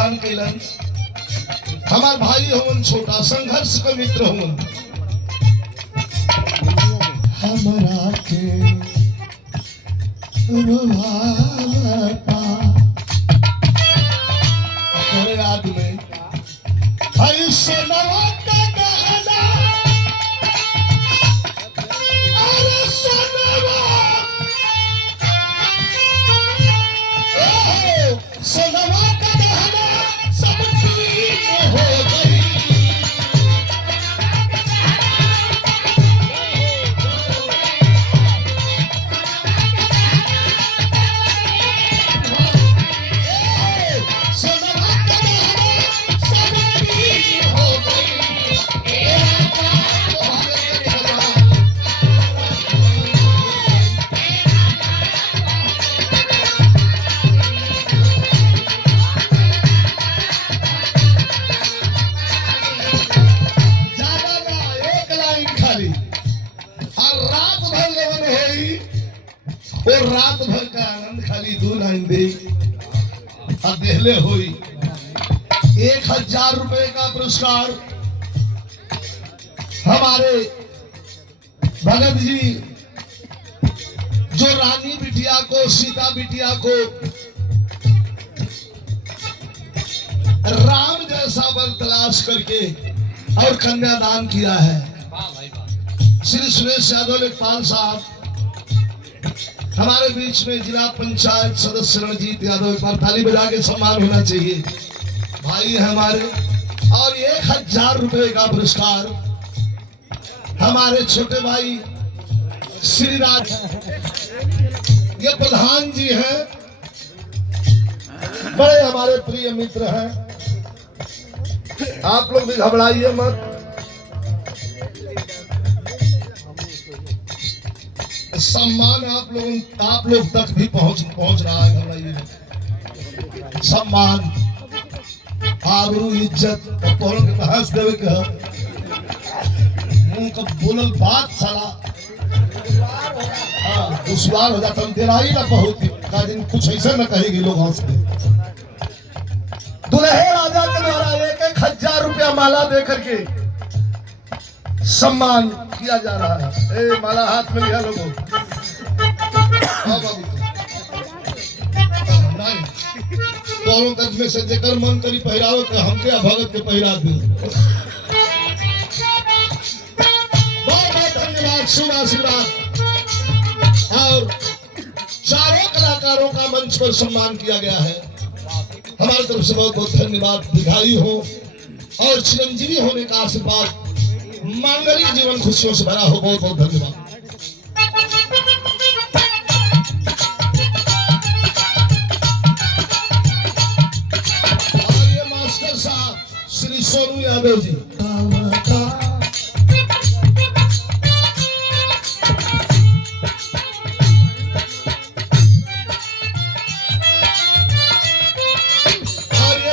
दान कैलन। हमार भाई होवन, छोटा संघर्ष का मित्र होवन। हमरा के रुवावता तेरे याद में हई सोनवा का गहना, अरे सोनवा सोनवा का गहना सब पीर हो गई। सोनवा का गहना सब पीर हो गई। ज्यादा ना, एक लाइन खाली और रात भर लगन होई और रात भर का आनंद खाली 2 लाइन दे और देहले होई। 1000 रुपए का पुरस्कार हमारे भगत जी जो रानी बिटिया को, सीता बिटिया को राम जैसा वर तलाश करके और कन्यादान किया है। श्री सुरेश यादव लेखपाल साहब हमारे बीच में, जिला पंचायत सदस्य रणजीत यादव, पर ताली बजा के सम्मान होना चाहिए, भाई है हमारे। और 1000 रुपए का पुरस्कार हमारे छोटे भाई श्रीराज, ये प्रधान जी हैं, बड़े हमारे प्रिय मित्र हैं। आप लोग भी घबराइए मत, सम्मान आप लोग तक भी पहुंच रहा है। घबराइए मत, सम्मान, आबरू, इज्जत पौरों के बहस देवे के मुंह का बोलल बात सारा दुश्वार हो जाता। हम देराई ना बहुत का दिन कुछ ऐसा न कहेगी लोग हंस के। दुल्हे राजा के द्वारा 1000 रुपया माला दे करके सम्मान किया जा रहा है। ए माला हाथ में लिया लोगों। नहीं तोरों कद में से देकर मन करी पहरावे के हमके भगत के पहरा दे। बहुत बहुत धन्यवाद, शुभ आशीर्वाद। और चारों कलाकारों का मंच पर सम्मान किया गया है। हमारी तरफ से बहुत बहुत धन्यवाद। दीर्घायु हो और चिरंजीवी होने का आशीर्वाद, मांगलिक जीवन खुशियों से भरा हो। बहुत बहुत धन्यवाद। और ये मास्टर साहब श्री सोनू यादव जी,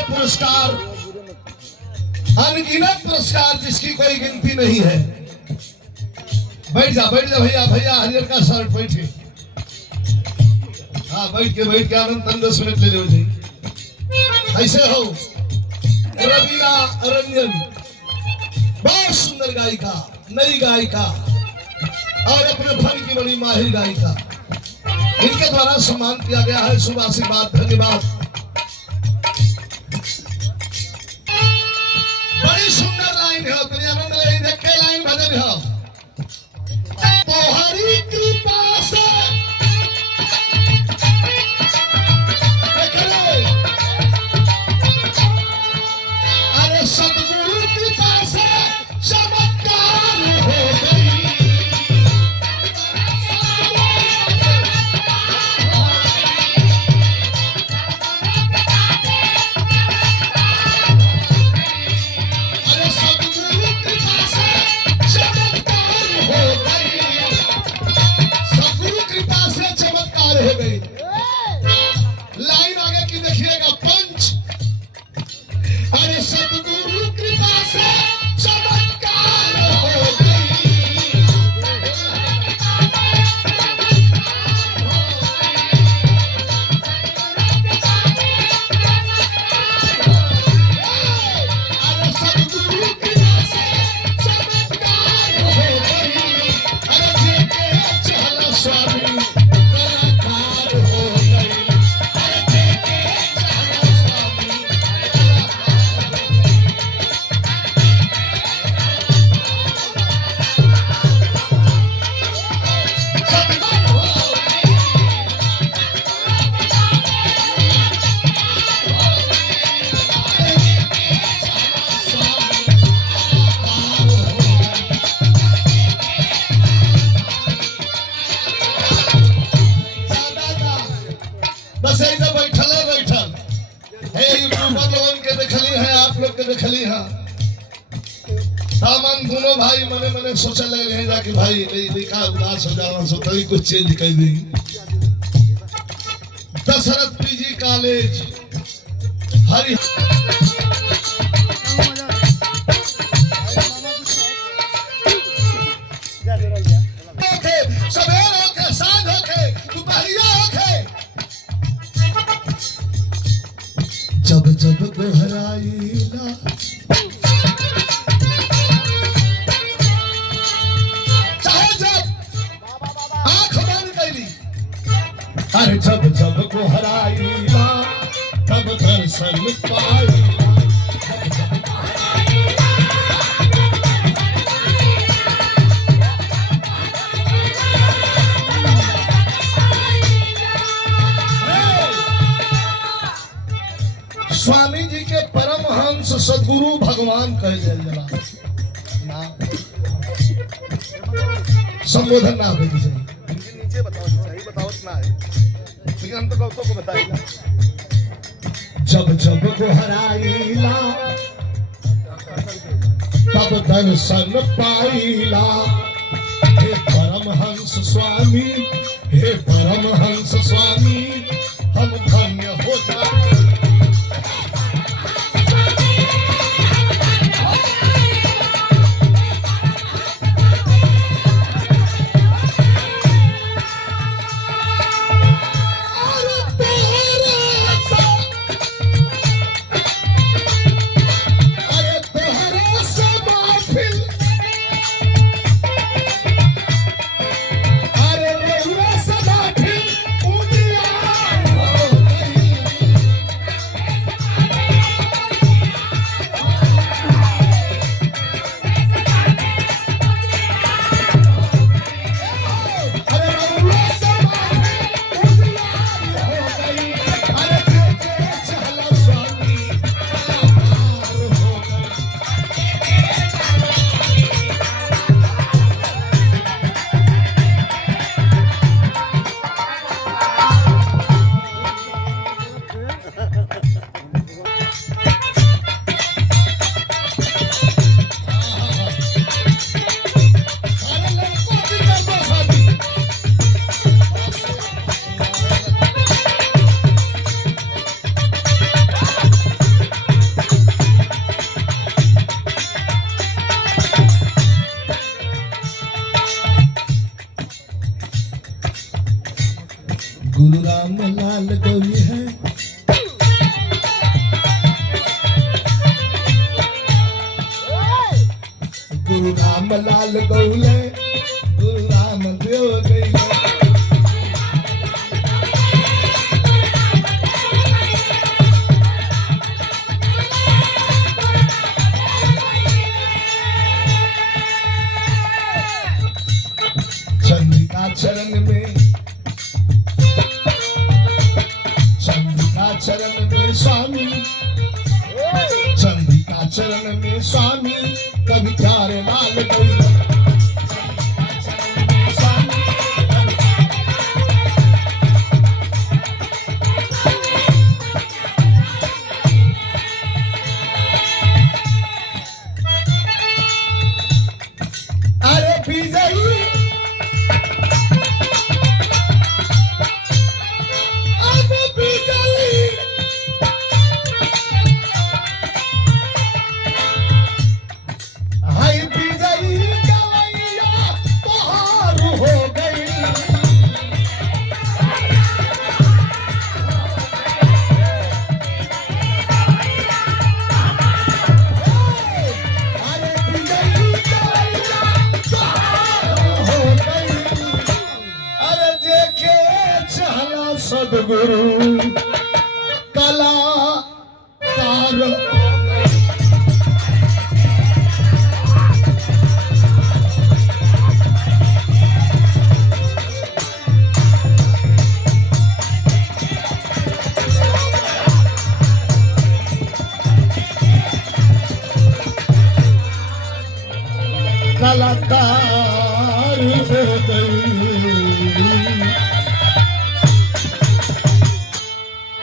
पुरस्कार अनगिनत पुरस्कार जिसकी कोई गिनती नहीं है। बैठ जा भैया, भैया हरियर का शर्ट बैठे। हाँ बैठ के आनंद 10 मिनट ले लो जी। ऐसे हो रवीना रंजन, बहुत सुंदर गायिका, नई गायिका और अपने फन की बड़ी माहिर गायिका, इनके द्वारा सम्मान किया गया है। शुभ आशीर्वाद, धन्यवाद। बड़ी सुंदर लाइन है, तेरी आनंद लाइन है, के लाइन भजन है। तो हरि कृपा से अरे सतगुरु कृपा से चमत्कार हो गई। अरे सतगुरु कृपा से चमत्कार हो गई। सतगुरु कृपा से चमत्कार हो गई। लाइन आगे की देखिएगा, पंच। अरे सतगुरु कृपा से चमत्कार हो गई। देखली है, आप लोग के देखली है। हम दोनों भाई मने मने सोचे लगे हैं जाके भाई का उदास हो जावा सो तभी कुछ चेंज कर दी। दशरथ पीजी कॉलेज हरि सवेर होके सांझ होके दोपहरिया होके जब जब दोहराईला चाहे जब आंख बंद कैली अरे जब जब दोहराईला तब दर्शन पाईला स्वामी जी के परमहंस सदगुरु भगवान कह जाला ना संबोधन ना होगी चाहिए इनके नीचे बताओ चाहिए बताओ ना है लेकिन हम तो कौतों को बताएगा जब जब को हराईला तब दर्शन पाईला हे परमहंस स्वामी हे परमहंस स्वामी हम धन्य हो जाए गुरु राम लाल गौरी है गुरु राम लाल गौले गुरु राम देव गई चंद्रिका चरण में चरण में स्वामी चंद्रिका चरण में स्वामी कभी प्यारे लाल गौरी अरे विजयी सदगुरु कलाकार कलाकार हो गई।